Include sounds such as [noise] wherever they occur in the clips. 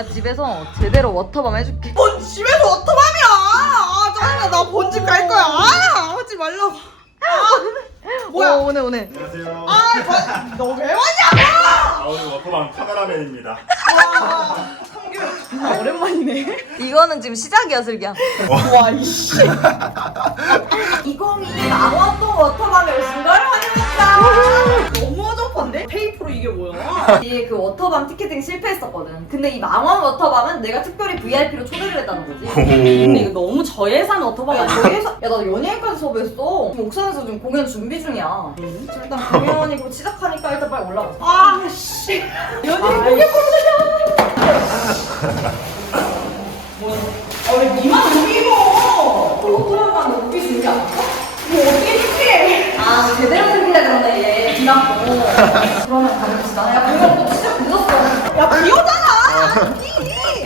내가 집에서 제대로 워터밤 해줄게. 뭔 집에서 워터밤이야! 아 짜증나. 나 본집 갈 거야. 아 하지 말라고. 아 뭐야? 오, 오네 오네. 안녕하세요. 아너왜 왔냐고! 아, 오늘 워터밤 카메라맨입니다. 아, 오랜만이네. 이거는 지금 시작이야 슬기야. 와 이씨. 2022 망원동 워터밤에 오신 걸 환영합니다 너무 어접한데? 테이프로 이게 뭐야 [laughs] 이게 그 워터밤 티켓팅 실패했었거든. 근데 이 망원 워터밤은 내가 특별히 VIP로 초대를 했다는 거지. 근데 이거 너무 저예산 워터밤이야 [laughs] 야, 저기에서, 야, 나 연예인까지 섭외했어. 지금 옥산에서 지금 공연 준비 중이야. 일단 공연이고 시작하니까 일단 빨리 올라가. 아씨 연예인 고개 아왜 [laughs] 그러면 가봅시다. 야, 공연 또 진짜 늦었어. 야 비오잖아 이.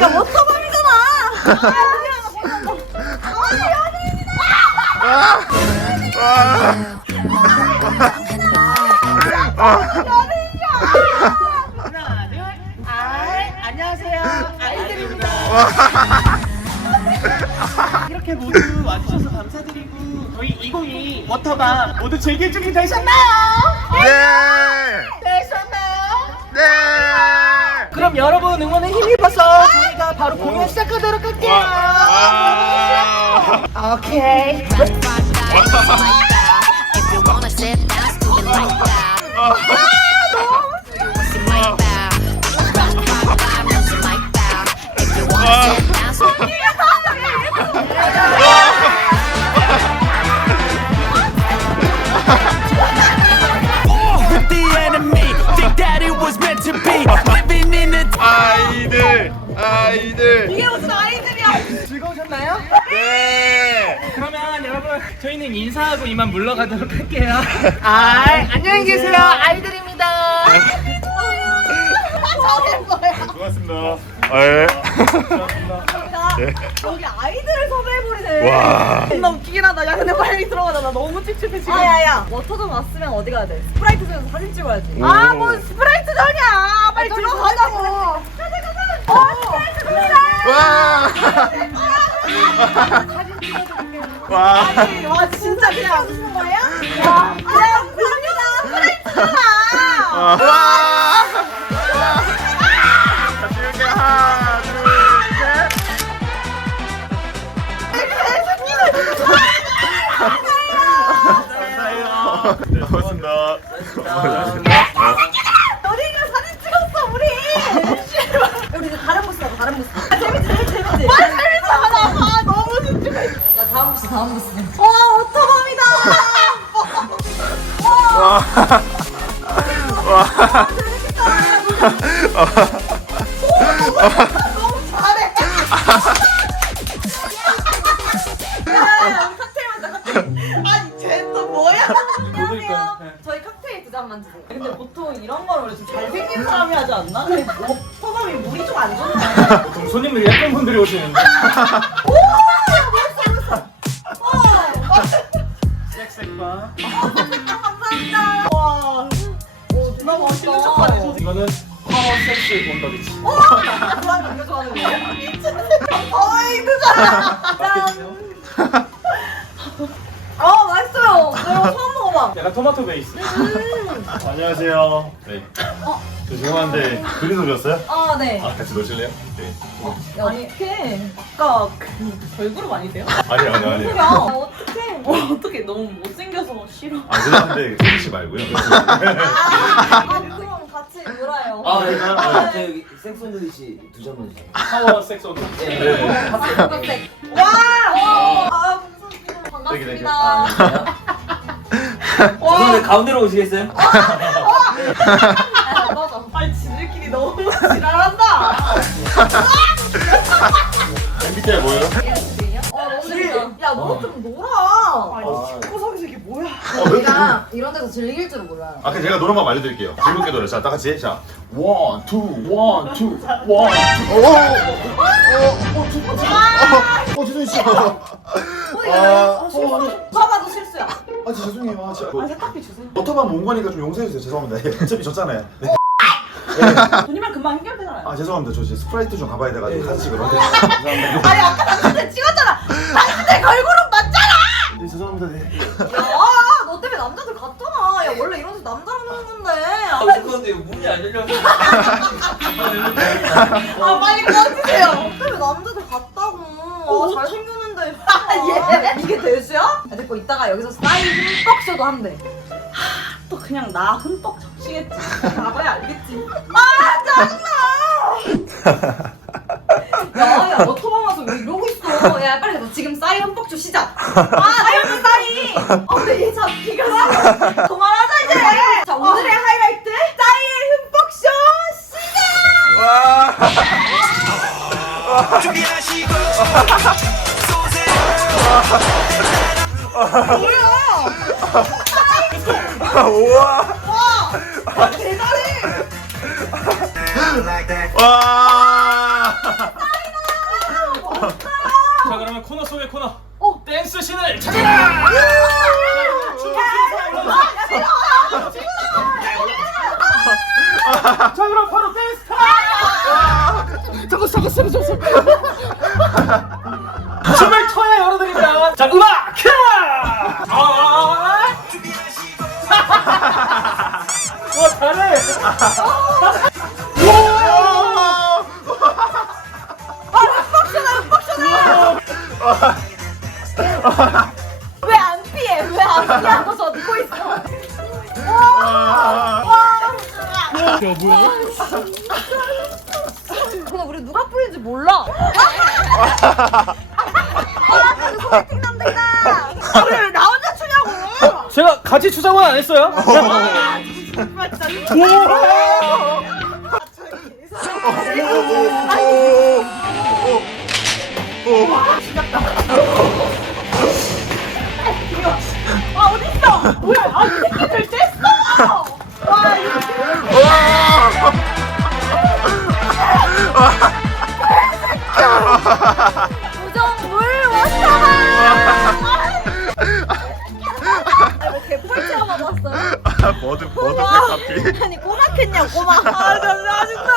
야, 워터밤이잖아. 안녕하세요. 아이들입니다. [laughs] 이렇게 모두 와주셔서 감사드리고 저희 2022 워터가 모두 즐길 준비 되셨나요? 네! 되셨나요? 네! 그럼 여러분 응원에 힘입어서 저희가 바로 공연 시작하도록 할게요. 오케이. If 아이들! 이게 무슨 아이들이야 즐거우셨나요? 네! 그러면 여러분 저희는 인사하고 이만 물러가도록 할게요. [laughs] 아, 안녕히 계세요. 아이들입니다. 수고하셨습니다. 네. 여기 아이들을 섭외해버리네 와. 존나 웃기긴 하다 야 근데 빨리 들어가자 나 너무 찝찝해 지금 아야야, 워터점 왔으면 어디 가야 돼? 스프라이트점에서 사진 찍어야지. 아 뭐 스프라이트 전이야 빨리 아, 들어가자고 어 와! 와! 와 진짜 그냥 웃는 거야? 와 그냥 감사합니다 스프라이트 전아 와! 자, 지울게. 하나, 둘, 셋. 네, 수고하셨습니다. 너네가 사진 찍었어 우리 우리 이제 다른 부스 가자, 다른 부스. 아, 재밌지 재밌지 재밌지 아 재밌어 나 아, 너무 찝찝해 야, 다음 부스, 다음 부스. 와 워터밤이다 너무 잘해 야 칵테일 마자 칵테일 아니 쟤 또 뭐야 거야. 저희 칵테일 두 잔만 주세요. 근데 보통 이런 거를 원래 좀 잘생긴 사람이 하지 않나? 근데 워터밤이 물이 좀 안 좋네 손님들 예쁜 분들이 오시는데. 오 섹스 본더비치. 좋아하는 이거 좋아하는 거야? 미친 어이 늦어라 짠 아, 맛있어요. 내가 처음 먹어봐. 약간 토마토 베이스. 안녕하세요. 네. 저 죄송한데 그림 소리였어요? 아, 네. 아 같이 노실래요? 네. 야, 어떡해. 아까 그 걸그룹 아니세요? 아니 아니 아니. 야, 어떡해. 어, 어떻게 너무 못생겨서 싫어. 아 죄송한데 씨 말고요. 아, 그럼 같이 놀아요. 아, 네, 아, 저 여기 생선드리치 두 잔만 주세요. 파워 섹스 온더. 네. 깜짝색. 와! 아, 감사합니다. 되게, 되게. 아, 반갑습니다. 그래요? 죄송한데 가운데로 오시겠어요? 아, 맞아. 아니, 지들끼리 너무 지랄한다. MBTI 뭐예요? 어, 너무 재밌다. 야, 너 좀 놀아. 아. 제가 이런 데서 즐길 줄은 몰라요. 아까 제가 노래 한번 알려드릴게요. 즐겁게 노래. 자, 다 같이. 자, 원, 투, 원, 투, 원, 투. 오! 어, 죄송해요. 씨. 아, 어, 봐봐도 실수야. 아, 진짜 죄송해요. 아, 진짜. 아, 세탁기 주세요. 버터만 온 거니까 좀 용서해주세요. 죄송합니다. 어차피 졌잖아요. 네. 돈이면 금방 해결되잖아요. 아 죄송합니다. 저 이제 스프라이트 좀 가봐야 돼가지고 카드 찍으러. 죄송합니다. 아니 아까 당신들 찍었잖아. 당신들 걸그룹 맞잖아. 네, 죄송합니다. 네. 야, 너 때문에 남자들 갔잖아. 야, 원래 이런 데서 남자랑 노는 건데. 하고 싶었는데 문이 안 열려서. [laughs] 아 빨리 꺼주세요. 너 때문에 남자들 갔다고. 어, [laughs] 아, 잘생겼는데. 아, 이게 대수야? 야, 됐고, 이따가 여기서 스타일 흠뻑 쇼도 한대. 또 그냥 나 흠뻑 적시겠지. 가봐야 알겠지. [laughs] 야, 야, 너 토방 와서 왜 이러고 있어? 야, 빨리 너 지금 싸이 흠뻑쇼 시작. 아, 사이언스 싸이. 아, 근데 얘 잡기가 싫어. 그만하자, 이제. 자, 오늘의 하이라이트. 싸이의 흠뻑쇼 시작! 우와. 와. 자 그러면 코너 속의 코너. 어. 댄스 신을 찾아라. 자 그럼 바로 저거 저거. 춤을 춰야 열어드립니다. 자 음악 큐. 아. 와 잘해. 왜 안 피해? 왜 안 피하고 저 누고 있어? 야 뭐야? 그냥 우리 누가 뿌린지 몰라. 왜나 혼자 추냐고. 제가 같이 추장은 안 했어요. 아 어딨어? 뭐야? 아 이 새끼들 뗐어. 우정물 워터만. 아이고 개펄치 하나 봤어요. 뭐든 뭐든 백카피. 아니 꼬막했냐 꼬막. 아 진짜 짜증나.